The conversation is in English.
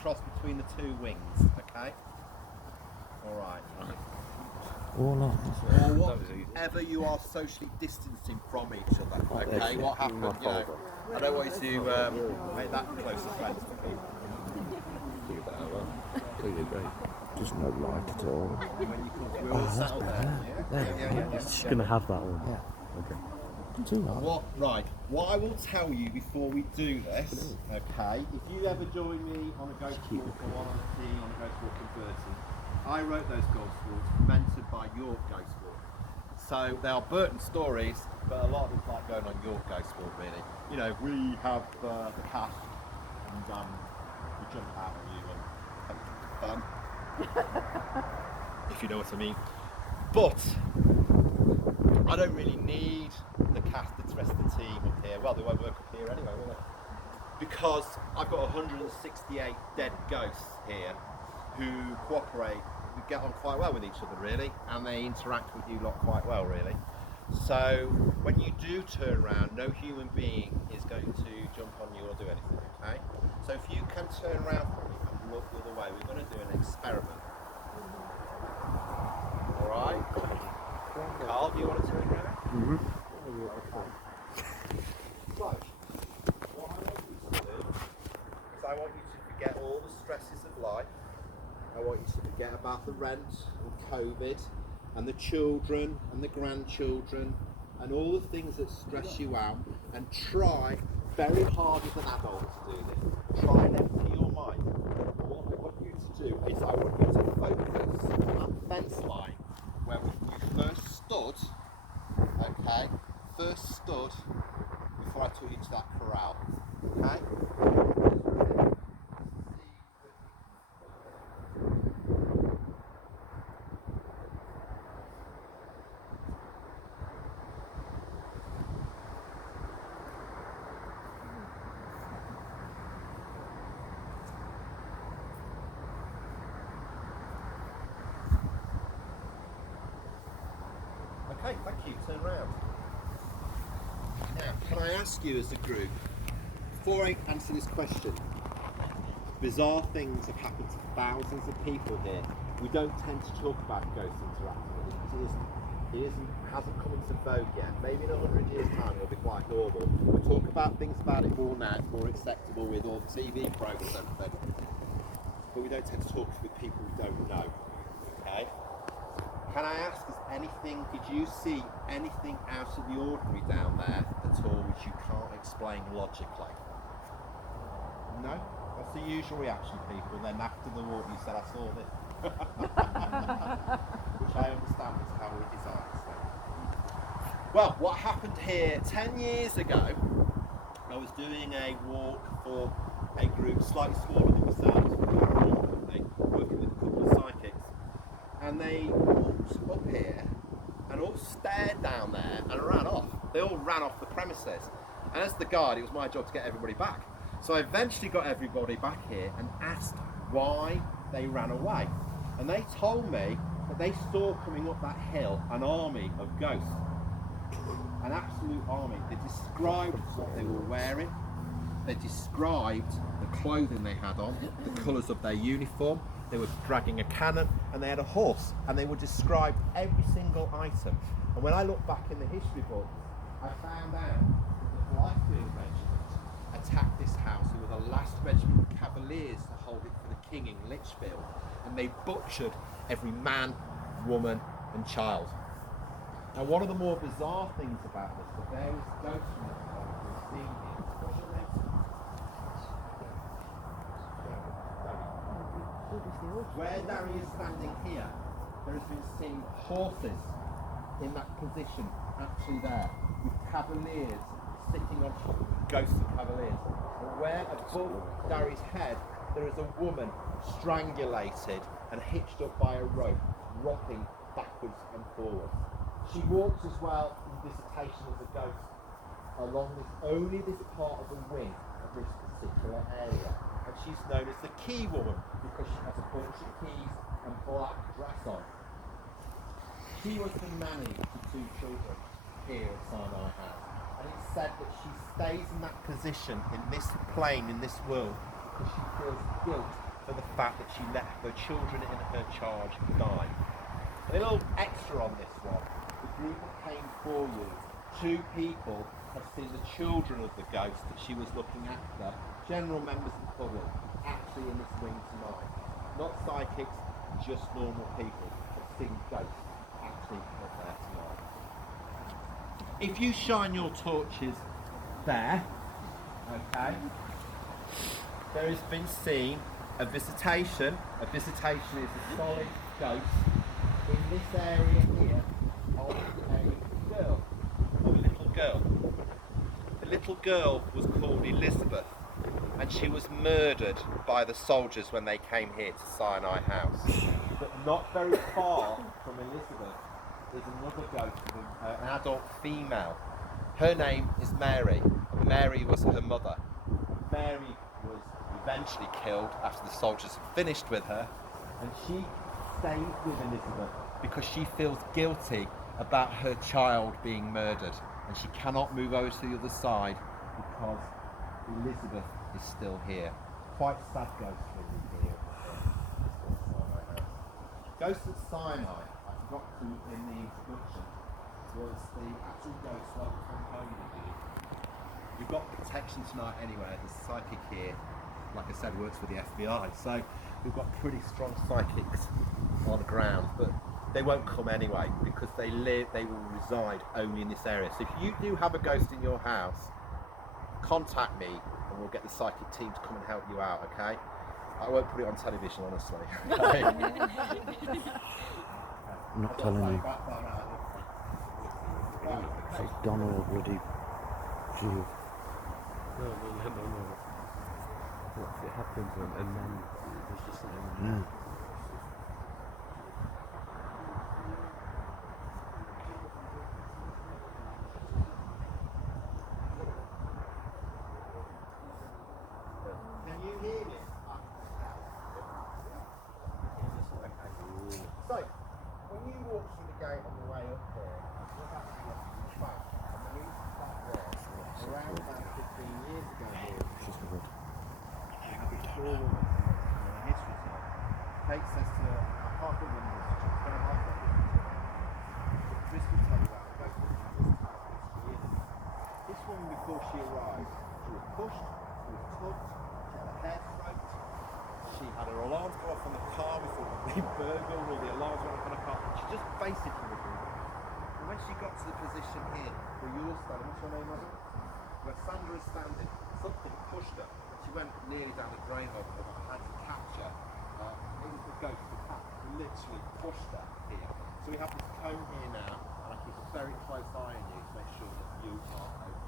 cross between the two wings, okay? Alright. Or not. Or whatever you are socially distancing from each other, okay? What happened, you know, I don't want you to make that close friends to people. Just no light at all. We're all settled there. Yeah. She's going to have that one. Yeah. Okay. What I will tell you before we do this, okay, if you ever join me on a ghost walk or one on a team on a ghost walk in Burton, I wrote those ghost walks mentored by your ghost walk. So they are Burton stories, but a lot of it's like going on your ghost walk really. You know, we have the past and we jump out on you and have fun. If you know what I mean. But I don't really need the cast, the rest of the team up here. Well, they won't work up here anyway, will they? Because I've got 168 dead ghosts here who cooperate. We get on quite well with each other, really, and they interact with you lot quite well, really. So when you do turn around, no human being is going to jump on you or do anything, okay? So if you can turn around for me and look the other way, we're going to do an experiment. All right? Carl, do you want to turn around? Mm-hmm. Right. What I want you to do is I want you to forget all the stresses of life. I want you to forget about the rent and COVID and the children and the grandchildren and all the things that stress you out, and try very hard as an adult to do this. Try and empty your mind. And what I want you to do is I want you to focus on that fence line where you first stood, okay? First stood before I took you to that corral, okay? Okay, thank you. Turn around. Now, can I ask you as a group, before I answer this question, bizarre things have happened to thousands of people here. We don't tend to talk about ghost interacting. It hasn't come into vogue yet. Maybe in 100 years' time it'll be quite normal. We talk about things about it more now, it's more acceptable with all the TV programs and everything. But we don't tend to talk with people we don't know. Okay? Can I ask, did you see anything out of the ordinary down there at all which you can't explain logically? No? That's the usual reaction, people. Then after the walk you said, I saw this. Which I understand is how we design stuff. Well, what happened here 10 years ago, I was doing a walk for a group slightly smaller than myself, working with a couple of psychics. And they walked up here and all stared down there and ran off. They all ran off the premises. And as the guard, it was my job to get everybody back. So I eventually got everybody back here and asked why they ran away. And they told me that they saw coming up that hill an army of ghosts. An absolute army. They described what they were wearing. They described the clothing they had on, the colours of their uniform. They were dragging a cannon and they had a horse, and they would describe every single item. And when I look back in the history books, I found out that the Blythefield Regiment attacked this house. They were the last regiment of Cavaliers to hold it for the king in Lichfield, and they butchered every man, woman and child. Now, one of the more bizarre things about this, that there is ghosts from this place we've seen here. What's your name? Where Larry is standing here, there has been seen horses in that position, actually there, with cavaliers sitting on top of ghosts of cavaliers. And where above Larry's head, there is a woman strangulated and hitched up by a rope, rocking backwards and forwards. She walks as well in visitation as a ghost along only this part of the wing of this particular area. And she's known as the Key Woman because she has a bunch of keys and black dress on. She was the nanny to 2 children here at Sinai House. And it's said that she stays in that position, in this plane, in this world, because she feels guilt fact that she let the children in her charge die. A little extra on this one. The group that came for you, 2 people have seen the children of the ghost that she was looking after, general members of the public, actually in this wing tonight. Not psychics, just normal people have seen ghosts actually up there tonight. If you shine your torches there, okay, there has been seen a visitation. A visitation is a solid ghost in this area here of a girl, of a little girl. The little girl was called Elizabeth, and she was murdered by the soldiers when they came here to Sinai House. But not very far from Elizabeth is another ghost of an adult female. Her name is Mary. Mary was her mother. Mary was eventually killed after the soldiers had finished with her, and she stayed with Elizabeth because she feels guilty about her child being murdered, and she cannot move over to the other side because Elizabeth is still here. Quite sad ghost really here. Ghost at Sinai, I forgot to in the introduction, was the actual ghost that from home with you. You've got protection tonight anyway. The psychic here, like I said, works for the FBI, so we've got pretty strong psychics on the ground, but they won't come anyway because they will reside only in this area. So if you do have a ghost in your house, contact me and we'll get the psychic team to come and help you out, okay? I won't put it on television, honestly. Okay? I'm not telling you. It's Donald Woody. Gee. No. It happens and then there's just something. Yeah. Can you hear this? So, when you walk through the gate on the way up here, you're actually up to the back, and the reason that was around about 15 years ago here, before woman in the history time, Kate says to her, I can't do the history, it's very hard to do. But Chris will tell you that, and go to the history years ago. This woman, before she arrived, she was pushed, she was tugged, she had her hair stroked, she had her alarms go off on the car before the burgled, or the alarms went off on the car. She just basically was doing it. And when she got to the position here, where you're standing, what's your name, madam? Where Sandra is standing, something pushed her. She went nearly down the drain hole because I had to catch her. It was the ghost of the cat who literally pushed her here. So we have this cone here now, and I keep a very close eye on you to make sure that you are okay.